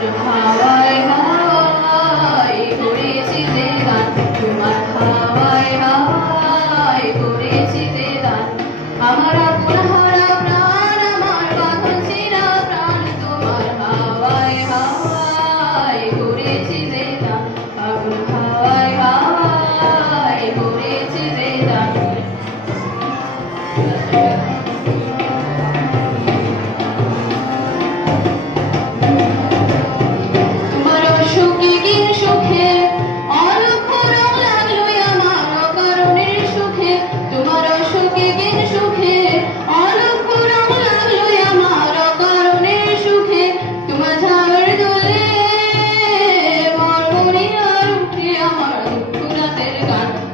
হাওয়ায় হাওয়ায় করেছি যে গান, তোমার হাওয়ায় হাওয়ায় করেছি যে গান। আমার আপন হারা প্রাণ, আমার বাঁধন ছিঁড়া প্রাণ, তোমার হাওয়ায় হাওয়ায় করেছি যে গান, আপন হাওয়ায় হাওয়ায় করেছি যে গান।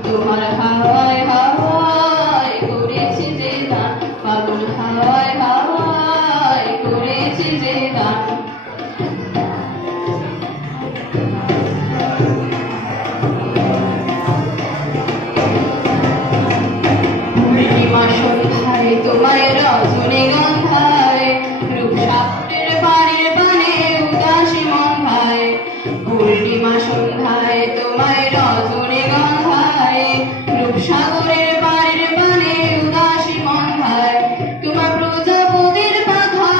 তোমার হাওয়ায় হাওয়ায় করেছি যে গান, পাগল হাওয়ায় হাওয়ায় করেছি যে গান। পূর্ণিমা সন্ধ্যায় তোমায় রজনী গন্ধায়, রূপসাগরের বাড়ির পানে উদাসী মন্ধায়। পূর্ণিমা সন্ধ্যায় তোমায় রজনী গন্ধায়, রূপসাগরের বাড়ির পানে উদাসী মন্ধায়। তোমার প্রজাপতির পাখা,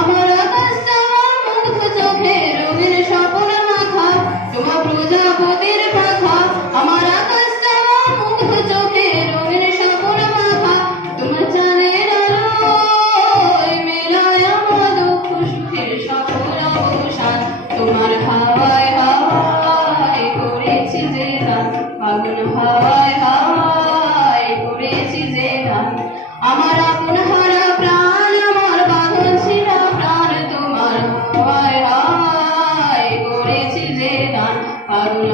আমার আকাশ চাওয়া মুগ্ধ চোখে রঙিন স্বপ্ন মাখা। তোমার প্রজাপতির পাখা, আমার আকাশ চাওয়া মুগ্ধ চোখে রঙিন স্বপ্ন মাখা। তোমার চাঁদের আলোয় মেলায় আমার দুঃখ সুখের সকল অবসান। তোমার হাওয়ায় হাওয়ায় করেছি যে গান, পাগল হাওয়ায় হাওয়ায় করেছি যে গান। আমার আপন হারা প্রাণ, আমার বাঁধন ছিঁড়া প্রাণ, তোমার হাওয়ায় হাওয়ায় করেছি যে গান, পাগল